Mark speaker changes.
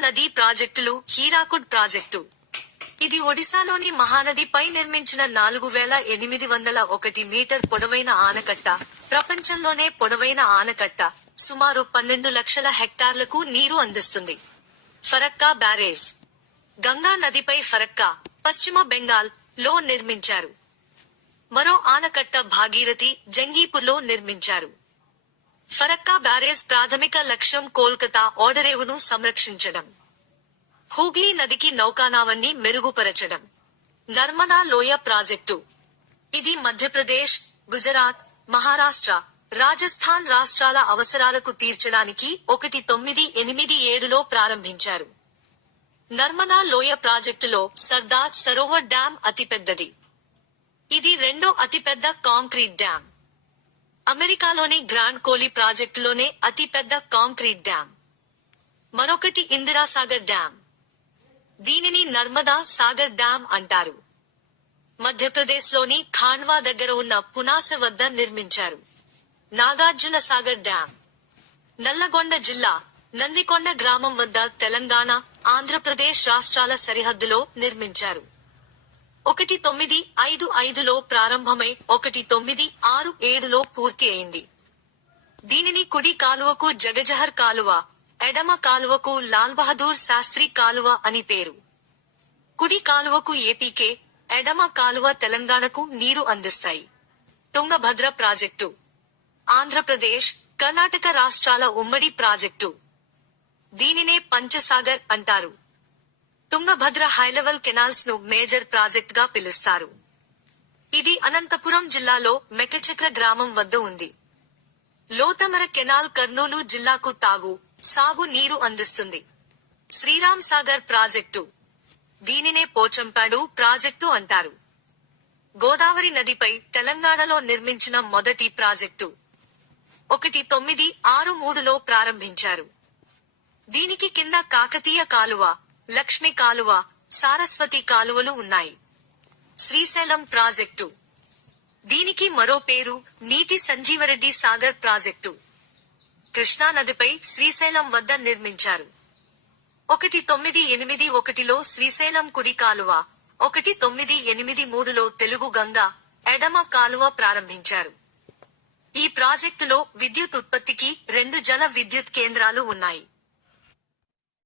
Speaker 1: నదీ ప్రాజెక్టులు హీరాకుడ్ ప్రాజెక్టు. ఇది ఒడిశాలోని మహానదిపై నిర్మించిన నాలుగు వేల ఎనిమిది వందల ఒకటి మీటర్ పొడవైన ఆనకట్ట. ప్రపంచంలోనే పొడవైన ఆనకట్ట. సుమారు పన్నెండు లక్షల హెక్టార్లకు నీరు అందిస్తుంది. ఫరక్కా బ్యారేజ్. గంగా నదిపై ఫరక్కా పశ్చిమ బెంగాల్లో నిర్మించారు. మరో ఆనకట్ట భాగీరథి జంగీపూర్లో నిర్మించారు. ఫరక్కా బ్యారేజ్ ప్రాథమిక లక్ష్యం కోల్కతా ఓడరేవును సంరక్షించడం. హూగ్లీ నదికి నౌకానావన్ని మెరుగుపరచడం. నర్మదా లోయ ప్రాజెక్టు. ఇది మధ్యప్రదేశ్ గుజరాత్ మహారాష్ట్ర రాజస్థాన్ రాష్ట్రాల అవసరాలకు తీర్చడానికి ఒకటి తొమ్మిది ఎనిమిది ఏడులో ప్రారంభించారు. నర్మదా లోయ ప్రాజెక్టులో సర్దార్ సరోవర్ డ్యాం అతిపెద్దది. ఇది రెండో అతిపెద్ద కాంక్రీట్ డ్యాం అమెరికాలోని గ్రాండ్ కోలీ ప్రాజెక్టులోనే అతిపెద్ద కాంక్రీట్ డ్యాం. మరొకటి ఇందిరాసాగర్ డ్యాం. దీనిని నర్మదా సాగర్ డ్యాం అంటారు. మధ్యప్రదేశ్లోని ఖాండ్వా దగ్గర ఉన్న పునాస వద్ద నిర్మించారు. నాగార్జున సాగర్ డ్యాం. నల్లగొండ జిల్లా నందికొండ గ్రామం వద్ద తెలంగాణ ఆంధ్రప్రదేశ్ రాష్ట్రాల సరిహద్దులో నిర్మించారు. ఒకటి తొమ్మిది ఐదు ఐదులో ప్రారంభమై ఒకటి తొమ్మిది ఆరు ఏడులో పూర్తి అయింది. దీనిని కుడి కాలువకు జగజహర్ కాలువ ఎడమ కాలువకు లాల్ బహదూర్ శాస్త్రి కాలువ అని పేరు. కుడి కాలువకు ఏపీకే ఎడమ కాలువ తెలంగాణకు నీరు అందిస్తాయి. తుంగభద్ర ప్రాజెక్టు. ఆంధ్రప్రదేశ్ కర్ణాటక రాష్ట్రాల ఉమ్మడి ప్రాజెక్టు. దీనినే పంచసాగర్ అంటారు. తుంగభద్ర హైలెవెల్ కెనాల్స్ను మేజర్ ప్రాజెక్ట్గా పిలుస్తారు. ఇది అనంతపురం జిల్లాలో మెకచక్ర గ్రామం వద్ద ఉంది. లోతమర కెనాల్ కర్నూలు జిల్లాకు తాగు సాగు నీరు అందిస్తుంది. శ్రీరామ్ సాగర్ ప్రాజెక్టు. దీనినే పోచంపాడు ప్రాజెక్టు అంటారు. గోదావరి నదిపై తెలంగాణలో నిర్మించిన మొదటి ప్రాజెక్టు. ఒకటి తొమ్మిది ఆరు మూడులో ప్రారంభించారు. దీనికి కింద కాకతీయ కాలువ లక్ష్మి కాలువ సారస్వతి కాలువలు ఉన్నాయి. శ్రీశైలం ప్రాజెక్టు. దీనికి మరో పేరు నీటి సంజీవరెడ్డి సాగర్ ప్రాజెక్టు. కృష్ణానదిపై శ్రీశైలం వద్ద నిర్మించారు. ఒకటి తొమ్మిది ఎనిమిది ఒకటిలో శ్రీశైలం కుడి కాలువ ఒకటి తొమ్మిది ఎనిమిది మూడులో తెలుగు గంగ ఎడమ కాలువ ప్రారంభించారు. ఈ ప్రాజెక్టులో విద్యుత్ ఉత్పత్తికి రెండు జల విద్యుత్ కేంద్రాలు ఉన్నాయి.